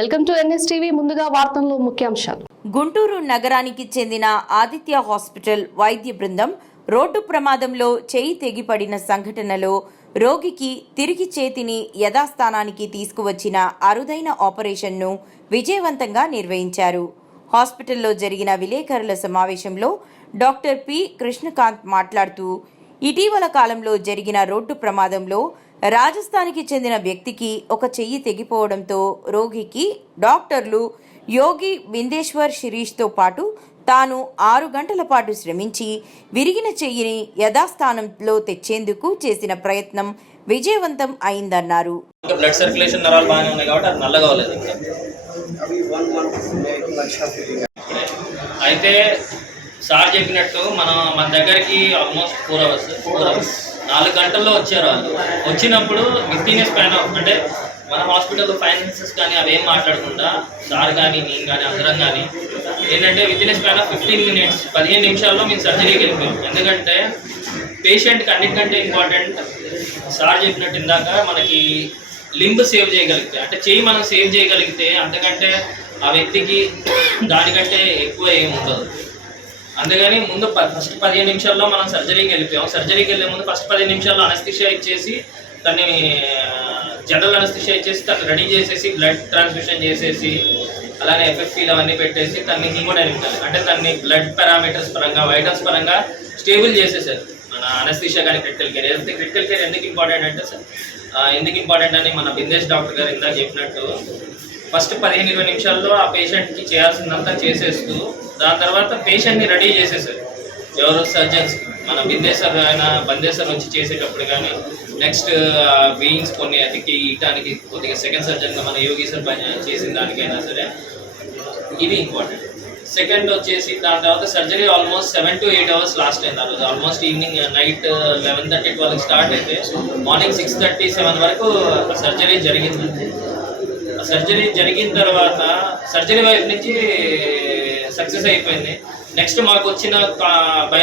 Welcome to NSTV. ముందుగా వార్తల్లో ముఖ్యాంశాలు. గుంటూరు నగరానికి చెందిన ఆదిత్య హాస్పిటల్ వైద్య బృందం రోడ్డు ప్రమాదంలో చేయి తెగిపడిన సంఘటనలో రోగికి తిరిగి చేతిని యథాస్థానానికి తీసుకువచ్చిన అరుదైన ఆపరేషన్ను విజయవంతంగా నిర్వహించారు. హాస్పిటల్లో జరిగిన విలేకరుల సమావేశంలో డాక్టర్ పి కృష్ణకాంత్ మాట్లాడుతూ, ఇటీవల కాలంలో జరిగిన రోడ్డు ప్రమాదంలో రాజస్థాన్కి చెందిన వ్యక్తికి ఒక చెయ్యి తెగిపోవడంతో రోగికి డాక్టర్లు యోగి బిందేశ్వర్ శిరీష్తో పాటు తాను 6 గంటల పాటు శ్రమించి విరిగిన చెయ్యిని యథాస్థానంలో తెచ్చేందుకు చేసిన ప్రయత్నం విజయవంతం అయిందన్నారు. బ్లడ్ సర్క్యులేషన్ నరాలు బాగానే ఉన్నాయి కాబట్టి అది నల్లగా అవ్వలేదు. అయితే సార్ చెప్పినట్టు మన దగ్గరికి ఆల్మోస్ట్ 4 అవర్స్ 4 గంటల్లో వచ్చారు. వాళ్ళు వచ్చినప్పుడు విత్ స్పాన్ ఆఫ్, అంటే మన హాస్పిటల్లో ఫైనాన్సెస్ కానీ అవేం మాట్లాడకుండా సార్ కానీ నేను కానీ అందరం కానీ ఏంటంటే విత్ స్పాన్ ఆఫ్ 15 మినిట్స్ 15 నిమిషాల్లో మేము సర్జరీకి వెళ్ళిపోయాం. ఎందుకంటే పేషెంట్కి అన్నిటికంటే ఇంపార్టెంట్ సార్ చెప్పినట్టు ఇందాక మనకి లింబ్ సేవ్ చేయగలిగితే, అంటే చెయ్యి మనం సేవ్ చేయగలిగితే అంతకంటే ఆ వ్యక్తికి దానికంటే ఎక్కువ ఏమి ఉండదు. అందుకని ముందు ఫస్ట్ 15 నిమిషాల్లో మనం సర్జరీకి వెళ్ళిపోయాం. సర్జరీకి వెళ్ళే ముందు ఫస్ట్ 15 నిమిషాల్లో అనస్థిషియా ఇచ్చేసి దాన్ని జనరల్ అనస్థిషియా ఇచ్చేసి తను రెడీ చేసేసి బ్లడ్ ట్రాన్స్ఫ్యూషన్ చేసేసి అలానే ఎఫ్ఎఫ్టీలు అవన్నీ పెట్టేసి తన్ని హీమోడైనమిక్ అంటే తన్ని బ్లడ్ పారామీటర్స్ పరంగా వైటల్స్ పరంగా స్టేబుల్ చేసేసారు మన అనస్థిషియా కానీ క్రిటికల్ కేర్. ఏదైతే క్రిటికల్ కేర్ ఎందుకు ఇంపార్టెంట్ అంటే ఎందుకు ఇంపార్టెంట్ అని మన బిందేశ్ డాక్టర్ గారు ఇందాక చెప్పినట్టు ఫస్ట్ 15-20 నిమిషాల్లో ఆ పేషెంట్కి చేయాల్సిందంతా చేసేస్తూ దాని తర్వాత పేషెంట్ని రెడీ చేసేసారు. ఎవరు సర్జన్స్ మన బందేశ్వర్ వచ్చి చేసేటప్పుడు కానీ నెక్స్ట్ వెయిన్స్ కొన్ని అతికి ఇయటానికి కొద్దిగా సెకండ్ సర్జన్గా మన యోగి సార్ చేసిన దానికైనా సరే ఇది ఇంపార్టెంట్. సెకండ్ వచ్చేసి దాని తర్వాత surgery almost 7 to 8 hours last అయింది. ఆ రోజు ఆల్మోస్ట్ ఈవినింగ్ నైట్ 11:30-12 స్టార్ట్ అయితే మార్నింగ్ 6:30-7 వరకు సర్జరీ జరిగింది. సర్జరీ జరిగిన తర్వాత సర్జరీ వైపు నుంచి సక్సెస్ అయిపోయింది. నెక్స్ట్ మాకు వచ్చిన భయం